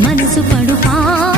మనసు పడుపా.